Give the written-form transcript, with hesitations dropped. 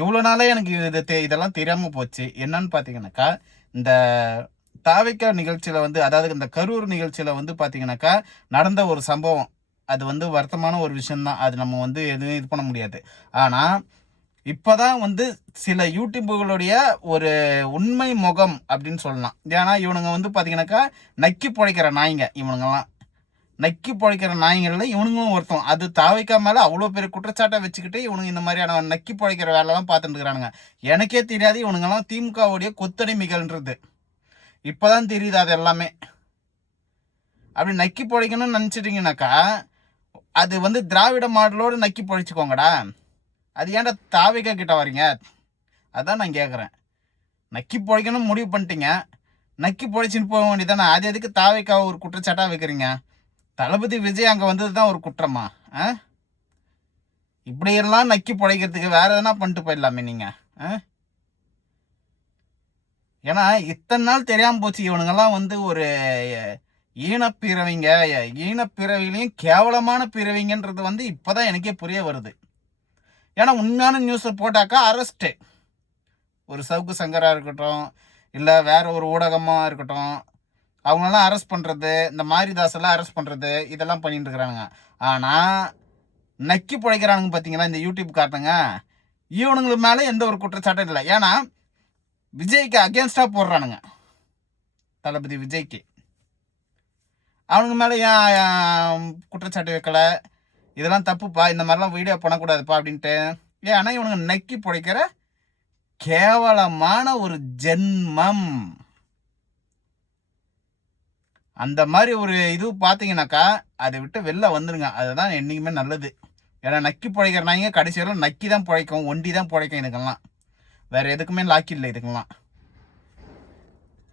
இவ்வளோ நாளே எனக்கு இதெல்லாம் தெரியாமல் போச்சு. என்னன்னு பார்த்தீங்கன்னாக்கா, இந்த தாவேக்கா நிகழ்ச்சியில் வந்து, அதாவது இந்த கரூர் நிகழ்ச்சியில் வந்து பார்த்தீங்கன்னாக்கா, நடந்த ஒரு சம்பவம். அது வந்து வருத்தமான ஒரு விஷயம்தான். அது நம்ம வந்து எதுவும் இது பண்ண முடியாது. ஆனால் இப்போதான் வந்து சில யூடியூபுகளுடைய ஒரு உண்மை முகம் அப்படின்னு சொல்லலாம். ஏன்னா இவனுங்க வந்து பார்த்தீங்கன்னாக்கா, நக்கி பிழைக்கிற நாய்ங்க இவனுங்கெல்லாம். நக்கி பிழைக்கிற நாய்களில் இவனுங்களும் ஒருத்தன். அது தாவேக்கா மேலே அவ்வளோ பெரிய குற்றச்சாட்டை வச்சுக்கிட்டு இவனுங்க இந்த மாதிரியான நக்கி பிழைக்கிற வேலைலாம் பார்த்துட்டு இருக்கிறானுங்க. எனக்கே தெரியாது இவனுங்கெல்லாம் திமுகவுடைய கொத்தடிமைகள்ன்றது. இப்போதான் தெரியுது அது எல்லாமே. அப்படி நக்கி பிழைக்கணும்னு நினச்சிட்டிங்கனாக்கா, அது வந்து திராவிட மாடலோடு நக்கி பிழைச்சிக்கோங்கடா. அது ஏன்டா தாவேக்கா கிட்ட வரீங்க? அதான் நான் கேட்குறேன். நக்கி பிழைக்கணும்னு முடிவு பண்ணிட்டீங்க, நக்கி பிழைச்சின்னு போக வேண்டியதானே. அது எதுக்கு தாவேக்காவை ஒரு குற்றச்சாட்டாக வைக்கிறீங்க? தளபதி விஜய் அங்கே வந்தது தான் ஒரு குற்றமா? இப்படியெல்லாம் நக்கி பிழைக்கிறதுக்கு வேற எதனா பண்ணிட்டு போயிடலாமே நீங்கள். ஏன்னா இத்தனை நாள் தெரியாமல் போச்சு இவனுங்கெல்லாம் வந்து ஒரு ஈனப்பிறவிங்க. ஈனப்பிறவிலையும் கேவலமான பிறவிங்கன்றது வந்து இப்போதான் எனக்கே புரிய வருது. ஏன்னா உண்மையான நியூஸை போட்டாக்கா அரெஸ்ட்டு. ஒரு சவுக்கு சங்கராக இருக்கட்டும், இல்லை வேற ஒரு ஊடகமாக இருக்கட்டும், அவங்களெல்லாம் அரெஸ்ட் பண்ணுறது, இந்த மாரிதாஸெல்லாம் அரெஸ்ட் பண்ணுறது, இதெல்லாம் பண்ணிட்டு இருக்கிறானுங்க. ஆனால் நக்கி பிழைக்கிறானுங்க பார்த்தீங்களா இந்த யூடியூப் காரணங்க, இவனுங்களுக்கு மேலே எந்த ஒரு குற்றச்சாட்டும் இல்லை. ஏன்னா விஜய்க்கு அகேன்ஸ்டாக போடுறானுங்க, தளபதி விஜய்க்கு. அவனுக்கு மேலே ஏன் குற்றச்சாட்டு வைக்கலை? இதெல்லாம் தப்புப்பா, இந்த மாதிரிலாம் வீடியோ பண்ணக்கூடாதுப்பா அப்படின்ட்டு. ஏன்னா இவனுங்க நக்கி பிழைக்கிற கேவலமான ஒரு ஜென்மம். அந்த மாதிரி ஒரு இது பார்த்தீங்கன்னாக்கா அதை விட்டு வெளில வந்துடுங்க. அதுதான் என்றைக்குமே நல்லது. ஏன்னா நக்கி பிழைக்கிற நாய்ங்க கடைசி வரைக்கும் நக்கி தான் பிழைக்கும், ஒண்டி தான் பிழைக்கும். இதுக்கெல்லாம் வேறு எதுக்குமே லாக்கி இல்லை இதுக்கெல்லாம்.